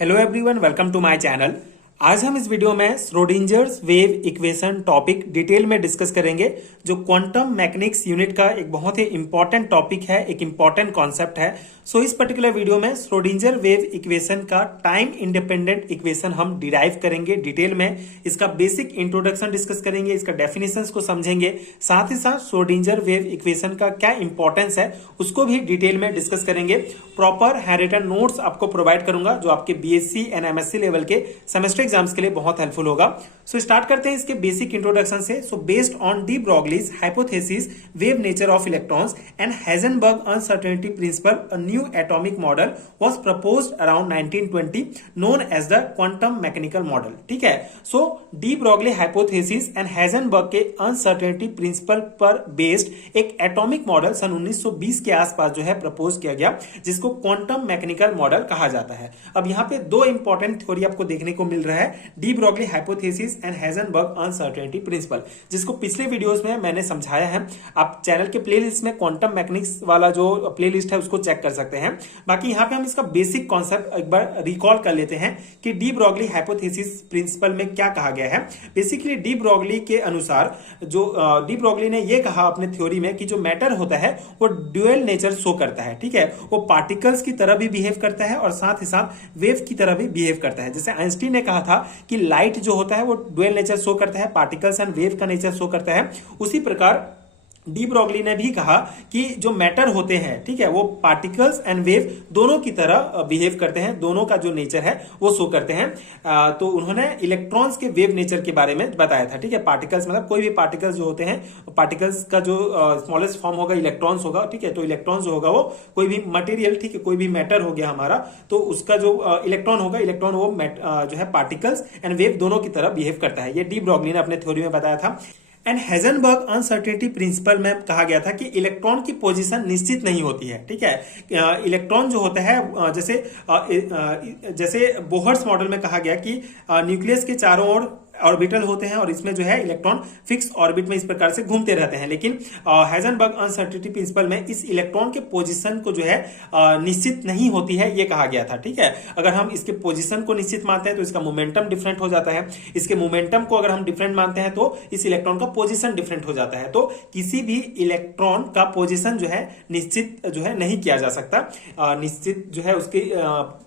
Hello everyone, welcome to my channel. आज हम इस वीडियो में Schrodinger's wave equation topic detail में डिस्कस करेंगे, जो क्वांटम मैकेनिक्स यूनिट का एक बहुत ही इंपॉर्टेंट टॉपिक है, एक इंपॉर्टेंट कॉन्सेप्ट है। सो इस पर्टिकुलर वीडियो में श्रोडिंजर वेव इक्वेशन का टाइम इंडिपेंडेंट इक्वेशन हम डिराइव करेंगे डिटेल में। इसका बेसिक इंट्रोडक्शन डिस्कस करेंगे, इसका डेफिनेशंस को समझेंगे, साथ ही साथ श्रोडिंजर वेव इक्वेशन का क्या इंपॉर्टेंस है उसको भी डिटेल में डिस्कस करेंगे। प्रॉपर हैंडरिटन नोट्स आपको प्रोवाइड करूंगा, जो आपके बीएससी एंड एमएससी लेवल के सेमेस्टर एग्जाम्स के लिए बहुत हेल्पफुल होगा। सो स्टार्ट करते हैं इसके बेसिक इंट्रोडक्शन से। So based on de Broglie's hypothesis wave nature of electrons and Heisenberg uncertainty principle, a new atomic model was proposed around 1920 known as the quantum mechanical model. ठीक है। So de Broglie hypothesis and Heisenberg के uncertainty principle पर based एक atomic model सन 1920 के आसपास जो है प्रपोज किया गया, जिसको क्वांटम मैकेनिकल मॉडल कहा जाता है। अब यहाँ पे दो इंपॉर्टेंट थ्योरी आपको देखने को मिल रहा है, D Broglie hypothesis and Heisenberg uncertainty principal, जिसको पिछले वीडियोस में मैंने समझाया है। आप चैनल के प्लेलिस्ट में क्वांटम मैकेनिक्स वाला जो प्लेलिस्ट है उसको चेक कर सकते हैं। बाकी यहाँ पे हम इसका बेसिक कॉन्सेप्ट एक बार रिकॉल कर लेते हैं कि डी ब्रॉगली हाइपोथेसिस प्रिंसिपल में क्या कहा गया है। बेसिकली डी ब्रॉगली के अनुसार, जो डी ब्रॉगली ने ये कहा अपने थ्योरी में कि जो मैटर होता है वो ड्यूअल नेचर शो करता है। ठीक है। वो पार्टिकल्स की तरह भी बिहेव करता है और साथ ही साथ वेव की तरह भी बिहेव करता है। जैसे आइंस्टीन ने कहा था कि लाइट जो होता है वो ड्यूअल नेचर शो करता है, पार्टिकल्स एंड वेव का नेचर शो करता है। उसी प्रकार डी ब्रॉगली ने भी कहा कि जो मैटर होते हैं, ठीक है, वो पार्टिकल्स एंड वेव दोनों की तरह बिहेव करते हैं, दोनों का जो नेचर है वो शो करते हैं। तो उन्होंने इलेक्ट्रॉन्स के वेव नेचर के बारे में बताया था। ठीक है। पार्टिकल्स मतलब कोई भी पार्टिकल्स जो होते हैं, पार्टिकल्स का जो स्मॉलेस्ट फॉर्म होगा इलेक्ट्रॉन्स होगा। ठीक है। तो इलेक्ट्रॉन्स जो होगा वो कोई भी मटेरियल, ठीक है, कोई भी मैटर हो गया हमारा, तो उसका जो इलेक्ट्रॉन होगा, इलेक्ट्रॉन वो जो है पार्टिकल्स एंड वेव दोनों की तरह बिहेव करता है। ये डी ब्रॉगली ने अपने थ्योरी में बताया था। एंड हाइजेनबर्ग अनसर्टेनिटी प्रिंसिपल में कहा गया था कि इलेक्ट्रॉन की पोजीशन निश्चित नहीं होती है। ठीक है। इलेक्ट्रॉन जो होता है, जैसे बोहर्स मॉडल में कहा गया कि न्यूक्लियस के चारों ओर ऑर्बिटल होते हैं और इसमें जो है इलेक्ट्रॉन फिक्स ऑर्बिट में इस प्रकार से घूमते रहते हैं। लेकिन हाइजेनबर्ग अनसर्टेनिटी प्रिंसिपल में इस इलेक्ट्रॉन के पोजीशन को जो है निश्चित नहीं होती है, ये कहा गया था। ठीक है। अगर हम इसके पोजीशन को निश्चित मानते हैं तो इसका मोमेंटम डिफरेंट हो जाता है। इसके मोमेंटम को अगर हम डिफरेंट मानते हैं तो इस इलेक्ट्रॉन का पोजीशन डिफरेंट हो जाता है। तो किसी भी इलेक्ट्रॉन का पोजीशन जो है निश्चित जो है नहीं किया जा सकता। निश्चित जो है उसकी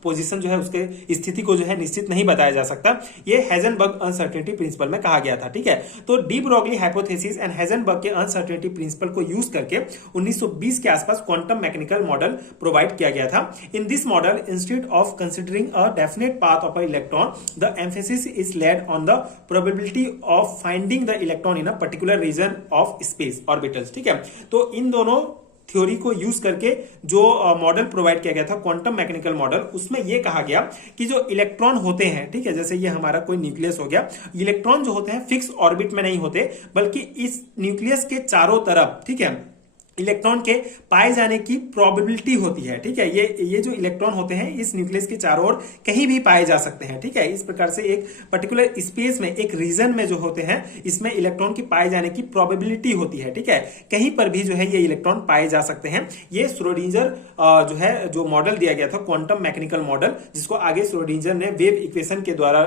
पोजीशन जो है उसके स्थिति को जो है निश्चित नहीं बताया जा सकता। ये हाइजेनबर्ग अनसर्टेनिटी प्रिंसिपल में कहा गया था। ठीक है। तो D Broglie hypothesis and Heisenberg के अनसर्टेनिटी प्रिंसिपल को यूज करके 1920 के आसपास क्वांटम मैकेनिकल मॉडल प्रोवाइड किया गया था। In this model, instead of considering a definite path of a electron, the emphasis is laid on the probability of finding the electron in a particular region of space orbitals. ठीक है। तो इन दोनों theory को use करके जो model provide किया गया था, क्वांटम मैकेनिकल मॉडल, उसमें यह कहा गया कि जो इलेक्ट्रॉन होते हैं, ठीक है, जैसे ये हमारा कोई न्यूक्लियस हो गया, इलेक्ट्रॉन जो होते हैं फिक्स ऑर्बिट में नहीं होते, बल्कि इस न्यूक्लियस के चारों तरफ, ठीक है, इलेक्ट्रॉन के पाए जाने की प्रोबेबिलिटी होती है। ठीक है। ये जो इलेक्ट्रॉन होते हैं इस न्यूक्लियस के चारों ओर कहीं भी पाए जा सकते हैं। ठीक है। इस प्रकार से एक पर्टिकुलर स्पेस में, एक रीजन में जो होते हैं, इसमें इलेक्ट्रॉन की पाए जाने की प्रोबेबिलिटी होती है। ठीक है। कहीं पर भी जो है ये इलेक्ट्रॉन पाए जा सकते हैं। ये श्रोडिंजर जो है जो मॉडल दिया गया था, क्वांटम मैकेनिकल मॉडल, जिसको आगे श्रोडिंजर ने वेव इक्वेशन के द्वारा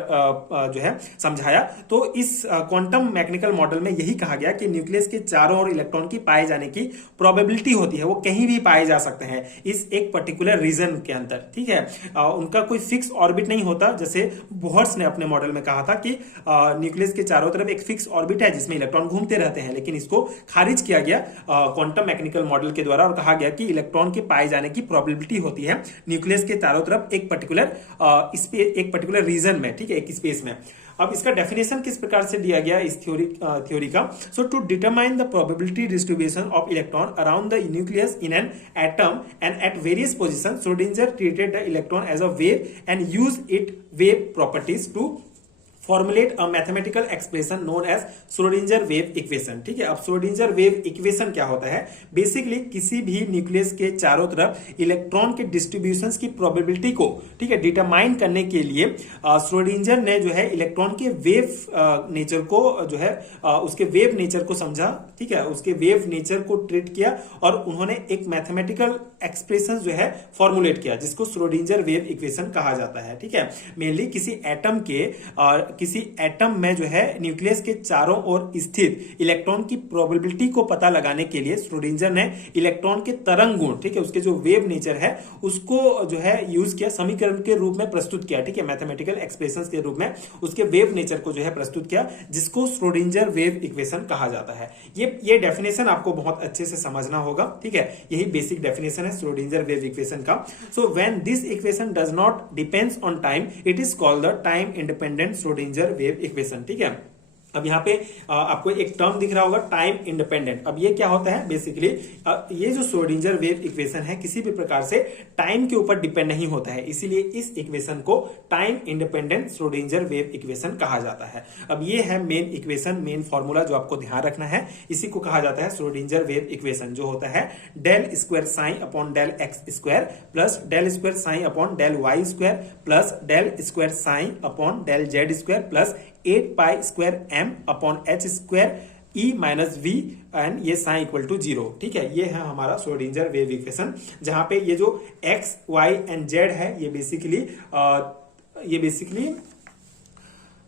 जो है समझाया। तो इस क्वांटम मैकेनिकल मॉडल में यही कहा गया कि न्यूक्लियस के चारों ओर इलेक्ट्रॉन की पाए जाने की प्रोबेबिलिटी होती है, वो कहीं भी पाए जा सकते हैं इस एक पर्टिकुलर रीजन के अंदर। ठीक है। उनका कोई फिक्स ऑर्बिट नहीं होता, जैसे बोहर्स ने अपने मॉडल में कहा था कि न्यूक्लियस के चारों तरफ एक फिक्स ऑर्बिट है जिसमें इलेक्ट्रॉन घूमते रहते हैं। लेकिन इसको खारिज किया गया क्वांटम मैकेनिकल मॉडल के द्वारा और कहा गया कि इलेक्ट्रॉन के पाए जाने की प्रोबेबिलिटी होती है न्यूक्लियस के चारों तरफ एक पर्टिकुलर रीजन में, ठीक है, एक स्पेस में। अब इसका डेफिनेशन किस प्रकार से दिया गया इस थ्योरी का। So to determine the probability distribution of electron around the nucleus in an atom and at various position, Schrodinger treated the electron as a wave and use it wave properties to formulate a mathematical expression known as Schrodinger wave equation. ठीक है, अब Schrödinger wave equation क्या होता है? Basically किसी भी nucleus के चारों तरफ इलेक्ट्रॉन के डिस्ट्रीब्यूशन की प्रोबेबिलिटी को, ठीक है, डिटरमाइन करने के लिए श्रोडिंजर ने जो है इलेक्ट्रॉन के वेव नेचर को जो है उसके वेव नेचर को समझा, ठीक है, उसके वेव नेचर को ट्रीट किया और उन्होंने एक मैथमेटिकल एक्सप्रेशन जो है फॉर्मुलेट किया जिसको श्रोडिंजर वेव इक्वेशन कहा जाता है। ठीक है, मेनली किसी एटम में जो है न्यूक्लियस के चारों ओर स्थित इलेक्ट्रॉन की प्रोबेबिलिटी को पता लगाने के लिए श्रोडिंजर ने इलेक्ट्रॉन के तरंग गुण, ठीक है, उसके जो वेव नेचर है उसको जो है यूज किया, समीकरण के रूप में प्रस्तुत किया। ठीक है, मैथमेटिकल एक्सप्रेशंस के रूप में उसके वेव नेचर को जो है प्रस्तुत किया जिसको श्रोडिंजर वेव इक्वेशन कहा जाता है। ये डेफिनेशन आपको बहुत अच्छे से समझना होगा। ठीक है, यही बेसिक डेफिनेशन है श्रोडिंजर वेव इक्वेशन का। So when this equation does not depends on time it is called the time independent Schrödinger wave equation. ठीक है, अब यहाँ पे आपको एक टर्म दिख रहा होगा टाइम इंडिपेंडेंट। अब ये क्या होता है? बेसिकली ये जो श्रोडिंजर वेव इक्वेशन है किसी भी प्रकार से टाइम के ऊपर डिपेंड नहीं होता है, इसीलिए इस इक्वेशन को time independent Schrödinger wave equation कहा जाता है। अब ये है मेन इक्वेशन, मेन फॉर्मूला जो आपको ध्यान रखना है, इसी को कहा जाता है श्रोडिंजर वेव इक्वेशन, जो होता है del square psi upon del x square plus del square psi upon del y square plus del square psi upon del z square plus 8 pi square m upon h square e minus v and ये psi equal to 0। ठीक है, ये है हमारा Schrödinger wave equation, जहां पे ये जो एक्स वाई एंड जेड है ये बेसिकली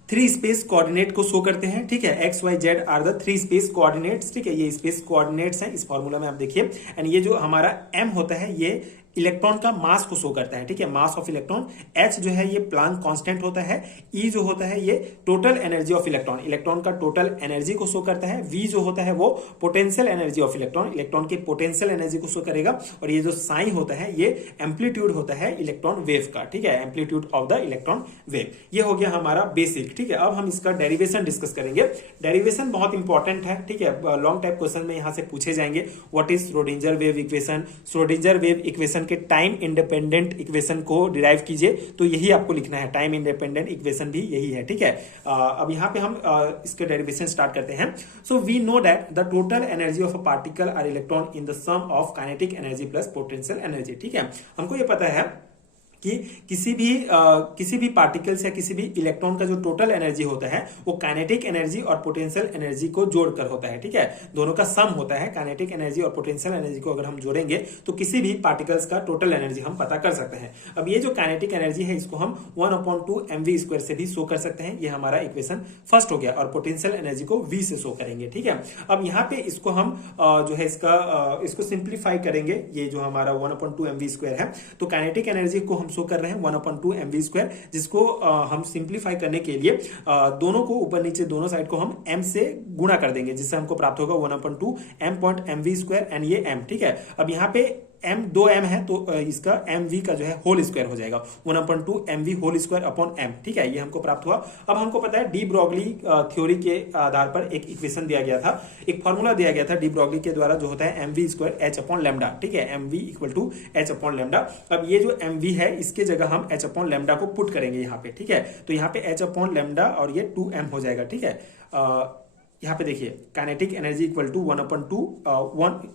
3 स्पेस कोऑर्डिनेट को शो करते हैं। ठीक है, x y z are the 3 space coordinates. ठीक है, ये स्पेस कोऑर्डिनेट्स हैं इस फॉर्मूला में आप देखिए। एंड ये जो हमारा एम होता है ये इलेक्ट्रॉन का मास को शो करता है। ठीक है, मास ऑफ इलेक्ट्रॉन। एच जो है ये प्लांक कांस्टेंट होता है। ई जो होता है ये total energy of electron, electron का टोटल एनर्जी को शो करता है। वी जो होता है वो potential energy of electron, electron के पोटेंशियल एनर्जी को शो करेगा। और ये जो साइन होता है ये एम्पलीट्यूड होता है इलेक्ट्रॉन वेव का। ठीक है, amplitude of the electron wave. ये हो गया हमारा बेसिक। ठीक है, अब हम इसका डेरिवेशन डिस्कस करेंगे। डेरिवेशन बहुत इंपॉर्टेंट है। ठीक है, लॉन्ग टाइप क्वेश्चन में यहां से पूछे जाएंगे what is Schrödinger wave equation, Schrödinger wave equation के टाइम इंडिपेंडेंट इक्वेशन को डिराइव कीजिए, तो यही आपको लिखना है। टाइम इंडिपेंडेंट इक्वेशन भी यही है। ठीक है, अब यहां पे हम इसके डेरिवेशन स्टार्ट करते हैं। So we know that the total energy of a particle or electron in the sum of kinetic energy plus potential energy. ठीक है, हमको ये पता है कि किसी भी पार्टिकल्स या किसी भी इलेक्ट्रॉन का जो टोटल एनर्जी होता है वो काइनेटिक एनर्जी और पोटेंशियल एनर्जी को जोड़कर होता है। ठीक है, दोनों का सम होता है। काइनेटिक एनर्जी और पोटेंशियल एनर्जी को अगर हम जोड़ेंगे तो किसी भी पार्टिकल्स का टोटल एनर्जी हम पता कर सकते हैं। अब ये जो काइनेटिक एनर्जी है इसको हम 1/2 mv² से भी शो कर सकते हैं। ये हमारा इक्वेशन फर्स्ट हो गया। और पोटेंशियल एनर्जी को v से शो करेंगे। ठीक है, अब यहाँ पे इसको हम जो है इसको सिंप्लीफाई करेंगे। ये जो हमारा 1/2 mv² है, तो काइनेटिक एनर्जी को शो कर रहे हैं 1/2 mv², जिसको हम सिंप्लीफाई करने के लिए दोनों को ऊपर नीचे दोनों साइड को हम m से गुणा कर देंगे, जिससे हमको प्राप्त होगा 1/2 m.mv² एंड ये m। ठीक है, अब यहाँ पे दो m है तो इसका mv का जो है होल स्क्वायर हो जाएगा 1/2 mv whole square upon m। ठीक है, ये हमको प्राप्त हुआ। अब हमको पता है डी ब्रॉगली थ्योरी के आधार पर एक इक्वेशन दिया गया था, एक फॉर्मूला दिया गया था डी ब्रॉगली के द्वारा, जो होता है mv² h अपॉन लैम्डा। ठीक है, mv equal to h upon lambda. अब ये जो mv है इसके जगह हम h अपॉन लैम्डा को पुट करेंगे यहाँ पे। ठीक है, तो यहाँ पे h अपॉन लैम्डा और ये 2m हो जाएगा। ठीक है, यहाँ पे देखिए kinetic energy equal to 1/2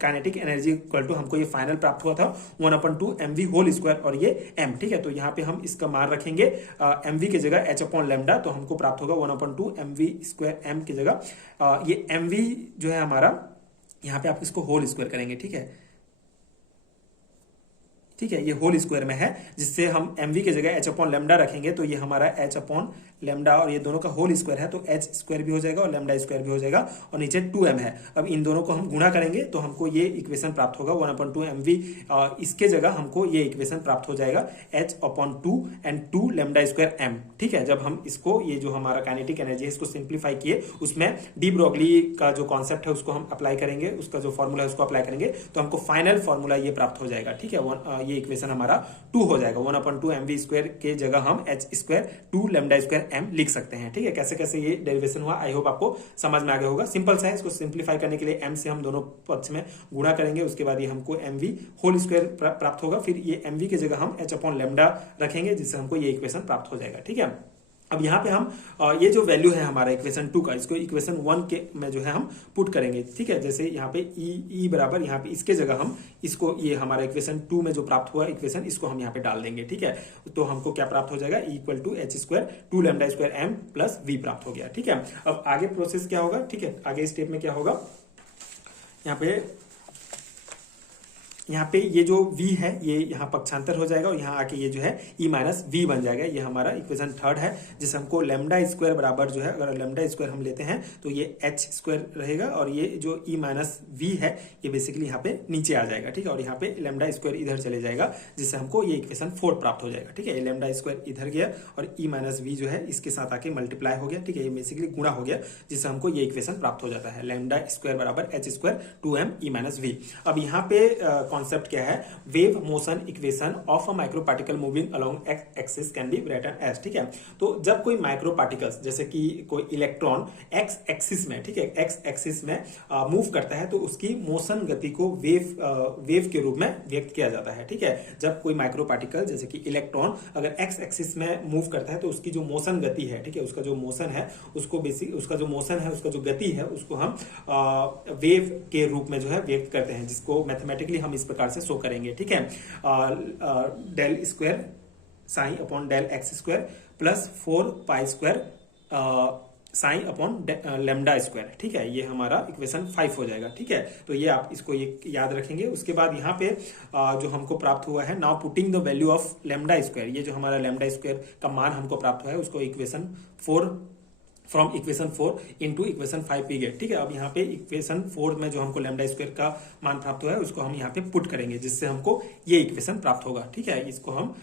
kinetic energy equal to हमको ये फाइनल प्राप्त हुआ था 1/2 mv होल स्क्वायर और ये m। ठीक है, तो यहाँ पे हम इसका मान रखेंगे mv की जगह h अपॉन लैम्डा, तो हमको प्राप्त होगा 1/2 mv² m की जगह ये mv जो है हमारा, यहाँ पे आप इसको होल स्क्वायर करेंगे। ठीक है, ठीक है, ये होल स्क्वायर में है, जिससे हम mv की जगह h अपॉन लैम्डा रखेंगे तो ये हमारा h अपॉन लैम्डा और ये दोनों का होल स्क्वायर है तो h स्क्वायर भी हो जाएगा और लैम्डा स्क्वायर भी हो जाएगा और नीचे 2m है। अब इन दोनों को हम गुणा करेंगे तो हमको ये इक्वेशन प्राप्त होगा 1/2 mv। इसके जगह हमको ये इक्वेशन प्राप्त हो जाएगा h upon 2 and 2 lambda square m। ठीक है, जब हम इसको ये जो हमारा काइनेटिक एनर्जी है इसको सिंप्लीफाई किए, उसमें डी ब्रॉगली का जो कॉन्सेप्ट है उसको हम अप्लाई करेंगे, उसका जो फॉर्मूला है उसको अप्लाई करेंगे तो हमको फाइनल फॉर्मूला ये प्राप्त हो जाएगा। ठीक है, ये इक्वेशन हमारा 2 हो जाएगा। 1/2 mv² के जगह हम h² 2 लैम्डा स्क्वायर m लिख सकते हैं। ठीक है, कैसे कैसे ये डेरिवेशन हुआ आई होप आपको समझ में आ गया होगा। सिंपल सा है, इसको सिंप्लीफाई करने के लिए m से हम दोनों पक्ष में गुणा करेंगे, उसके बाद ये हमको mv होल स्क्वायर प्राप्त होगा। फिर ये mv की जगह हम h अपॉन लैम्डा रखेंगे, जिससे हमको ये इक्वेशन प्राप्त हो जाएगा। ठीक है, अब यहाँ पे हम ये जो वैल्यू है हमारा इक्वेशन 2 का, इसको इक्वेशन 1 के में जो है हम पुट करेंगे, ठीक है। जैसे यहाँ पे ई बराबर, यहाँ पे इसके जगह हम इसको, ये हमारा इक्वेशन 2 में जो प्राप्त हुआ इक्वेशन, इसको हम यहाँ पे डाल देंगे, ठीक है। तो हमको क्या प्राप्त हो जाएगा, equal to h square 2 lambda square m plus v प्राप्त हो गया, ठीक है। अब आगे प्रोसेस क्या होगा, ठीक है, आगे स्टेप में क्या होगा, यहाँ पे ये जो v है ये यहाँ पक्षांतर हो जाएगा और यहाँ आके ये जो है e माइनस वी बन जाएगा। ये हमारा इक्वेशन 3 है, जिसे हमको लैम्डा स्क्वायर बराबर जो है, अगर लैम्डा स्क्वायर हम लेते हैं तो ये h स्क्वायर रहेगा और ये जो e माइनस वी है ये बेसिकली यहाँ पे नीचे आ जाएगा, ठीक है। और यहाँ पे लैम्डा स्क्वायर इधर चले जाएगा, जिससे हमको ये इक्वेशन 4 प्राप्त हो जाएगा, ठीक है। ये लैम्डा स्क्वायर इधर गया और e माइनस वी जो है इसके साथ आके मल्टीप्लाई हो गया, ठीक है। ये बेसिकली गुणा हो गया, जिससे हमको ये इक्वेशन प्राप्त हो जाता है, लैम्डा स्क्वायर बराबर h square 2m e minus v. अब यहाँ पे कॉन्सेप्ट क्या है, wave motion equation of a micro particle moving along x axis can be written as, ठीक है। तो जब कोई माइक्रो पार्टिकल्स जैसे कि कोई इलेक्ट्रॉन एक्स एक्सिस में, ठीक है, एक्स एक्सिस में मूव करता है तो उसकी मोशन गति को वेव के रूप में व्यक्त किया जाता है, ठीक है। जब कोई माइक्रो पार्टिकल जैसे कि इलेक्ट्रॉन अगर एक्स एक्सिस में मूव करता है तो उसकी जो मोशन गति है, ठीक है, उसका जो मोशन है उसका जो गति है उसको हम वेव के रूप में जो है व्यक्त करते हैं, जिसको मैथमेटिकली हम इस प्रकार से शो करेंगे, ठीक है। Del square psi upon del x square plus 4 pi square psi upon lambda square, ठीक है। ये हमारा इक्वेशन 5 हो जाएगा, ठीक है। तो ये आप इसको ये याद रखेंगे। उसके बाद यहाँ पे जो हमको प्राप्त हुआ है, now putting the value of lambda square, ये जो हमारा लेमडा स्क्वायर का मान हमको प्राप्त हुआ है उसको equation 4 from equation 4 into equation 5 P गए, ठीक है। अब यहाँ पे इक्वेशन 4 में जो हमको लैम्डा स्क्वायर का मान प्राप्त हुआ है उसको हम यहाँ पे पुट करेंगे, जिससे हमको ये इक्वेशन प्राप्त होगा, ठीक है। इसको हम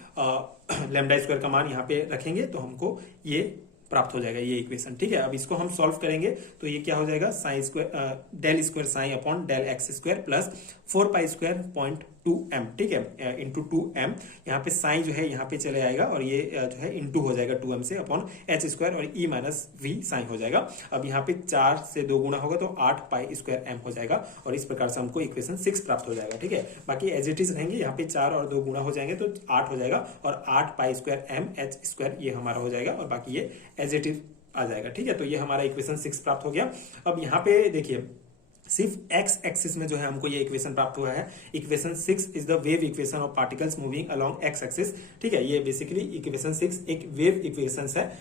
लैम्डा स्क्वायर का मान यहाँ पे रखेंगे तो हमको ये प्राप्त हो जाएगा, ये इक्वेशन, ठीक है। अब इसको हम सॉल्व करेंगे तो ये क्या हो जाएगा, psi square del square psi upon del x square plus 4 pi square 0.2m, ठीक है, इंटू 2m। यहाँ पे साइन जो है यहाँ पे चले आएगा और ये जो है इंटू हो जाएगा 2m से अपॉन एच स्क्वायर और e माइनस वी साइन हो जाएगा। अब यहाँ पे 4 से 2 गुना होगा तो 8 पाई स्क्वायर m हो जाएगा और इस प्रकार से हमको इक्वेशन 6 प्राप्त हो जाएगा, ठीक है। बाकी एज इट इज रहेंगे, यहाँ पे 4 और 2 गुना हो जाएंगे तो 8 हो जाएगा और 8 pi square m H square ये हमारा हो जाएगा और बाकी ये एज इट इज आ जाएगा, ठीक है। तो ये हमारा इक्वेशन 6 प्राप्त हो गया। अब यहाँ पे देखिए सिर्फ एक्स एक्सिस में जो है हमको ये इक्वेशन प्राप्त हुआ है, equation 6 is the wave equation of particles moving along x axis, ठीक है। ये बेसिकली इक्वेशन 6 एक वेव इक्वेशन है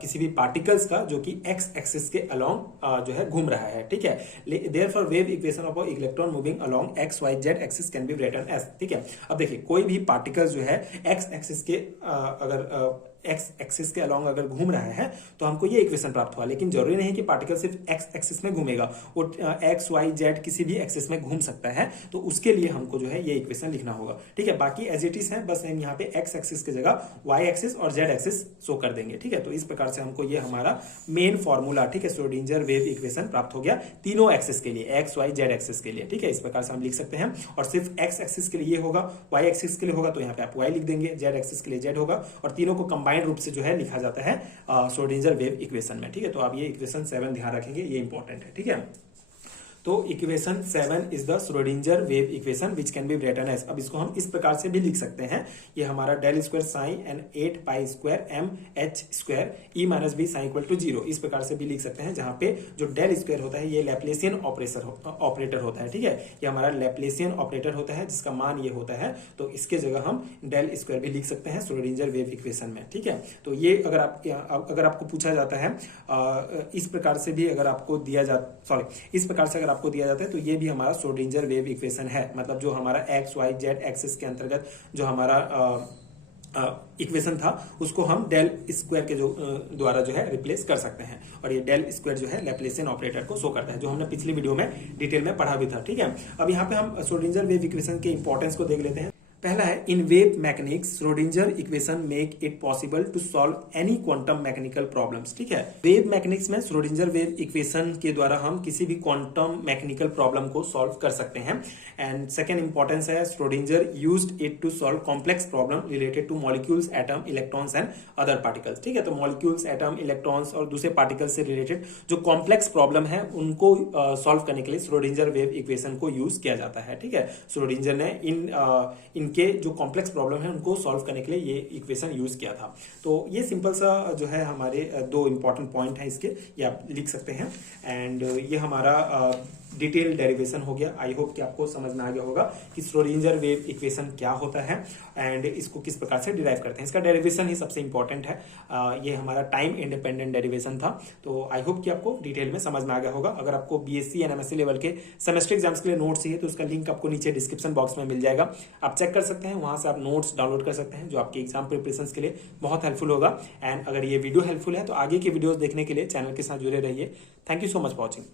किसी भी पार्टिकल्स का जो कि एक्स एक्सिस के अलोंग जो है घूम रहा है, ठीक है। Therefore wave equation of electron moving along x y z axis can be written as, ठीक है। अब देखिए कोई भी पार्टिकल जो है एक्स एक्सिस के अगर एक्स एक्सिस के अलोंग अगर घूम रहा है तो हमको ये इक्वेशन प्राप्त हुआ, लेकिन जरूरी नहीं कि पार्टिकल सिर्फ एक्स एक्सिस में घूमेगा, वो एक्स वाई जेड किसी भी एक्सिस में घूम सकता है, तो उसके लिए हमको जो है ये इक्वेशन लिखना होगा, ठीक है। बाकी एज इट इज है, बस हम यहाँ पे एक्स एक्सिस की जगह वाई एक्सिस और जेड एक्सिस शो कर देंगे, ठीक है। तो इस प्रकार से हमको ये हमारा मेन फॉर्मूला, ठीक है, श्रोडिंजर वेव इक्वेशन प्राप्त हो गया तीनों एक्सिस के लिए, एक्स वाई जेड एक्सिस के लिए, ठीक है। इस प्रकार से हम लिख सकते हैं और सिर्फ एक्स एक्सिस के लिए ये होगा, वाई एक्सिस के लिए होगा तो यहाँ पे आप वाई लिख देंगे, जेड एक्सिस के लिए जेड होगा और तीनों को कंबाइंड रूप से जो है लिखा जाता है श्रोडिंजर वेव इक्वेशन में, ठीक है। तो आप ये इक्वेशन 7 ध्यान रखेंगे, ये इंपॉर्टेंट है, ठीक है। तो equation 7 is the Schrodinger wave equation which can be written as, अब इसको हम इस प्रकार से भी लिख सकते हैं, ये हमारा del square psi and 8 pi square m h square e minus v psi equal to 0, इस प्रकार से भी लिख सकते हैं, जहां पे जो डेल स्क्वायर होता है ये लैप्लेसियन ऑपरेटर होता है, ठीक है। ये हमारा लैप्लेसियन ऑपरेटर होता है जिसका मान ये होता है, तो इसके जगह हम डेल स्क्वायर भी लिख सकते हैं श्रोडिंजर वेव इक्वेशन में, ठीक है। तो ये अगर आपको पूछा जाता है इस प्रकार से भी अगर आपको दिया जाता, इस प्रकार से अगर आपको दिया जाता है तो ये भी हमारा श्रोडिंजर वेव इक्वेशन है, मतलब जो हमारा एक्स वाई जेड एक्सिस के अंतर्गत जो हमारा इक्वेशन था उसको हम डेल स्क्वायर के जो द्वारा जो है रिप्लेस कर सकते हैं और ये डेल स्क्वायर जो है लैप्लेसियन ऑपरेटर को शो करता है, जो हमने पिछली वीडियो में डिटेल में पढ़ा भी था, ठीक है। अब यहाँ पे हम श्रोडिंजर वेव इक्वेशन के इंपॉर्टेंस को देख लेते हैं। पहला है, in wave mechanics Schrodinger equation make it possible to solve any quantum mechanical problems, ठीक है। वेव मैकेनिक्स में श्रोडिंजर वेव इक्वेशन के द्वारा हम किसी भी क्वांटम मैकेनिकल प्रॉब्लम को सॉल्व कर सकते हैं। एंड सेकेंड इंपॉर्टेंस है, Schrodinger used it to solve complex problem related to molecules, atom, electrons and other particles, ठीक है। तो मॉलिक्यूल्स, एटम, इलेक्ट्रॉन्स और दूसरे पार्टिकल से रिलेटेड जो कॉम्प्लेक्स प्रॉब्लम है उनको सॉल्व करने के लिए श्रोडिंजर वेव इक्वेशन को यूज किया जाता है, ठीक है। श्रोडिंजर ने इन इनके जो कॉम्प्लेक्स प्रॉब्लम है उनको सॉल्व करने के लिए ये इक्वेशन यूज किया था। तो ये सिंपल सा जो है हमारे दो इंपॉर्टेंट पॉइंट है इसके, ये आप लिख सकते हैं। एंड ये हमारा डिटेल डेरिवेशन हो गया। आई होप कि आपको समझ में आ गया होगा कि श्रोडिंगर वेव इक्वेशन क्या होता है एंड इसको किस प्रकार से डिराइव करते हैं। इसका डेरिवेशन ही सबसे इंपॉर्टेंट है। ये हमारा टाइम इंडिपेंडेंट डेरिवेशन था। तो आई होप कि आपको डिटेल में समझ में आ गया होगा। अगर आपको बीएससी एंड एमएससी लेवल के सेमेस्टर एग्जाम्स के लिए नोट्स चाहिए तो उसका लिंक आपको नीचे डिस्क्रिप्शन बॉक्स में मिल जाएगा, आप चेक कर सकते हैं। वहां से आप नोट्स डाउनलोड कर सकते हैं जो आपके एग्जाम प्रिपरेशन के लिए बहुत हेल्पफुल होगा। एंड अगर ये वीडियो हेल्पफुल है तो आगे की वीडियोस देखने के लिए चैनल के साथ जुड़े रहिए। Thank you so much for watching.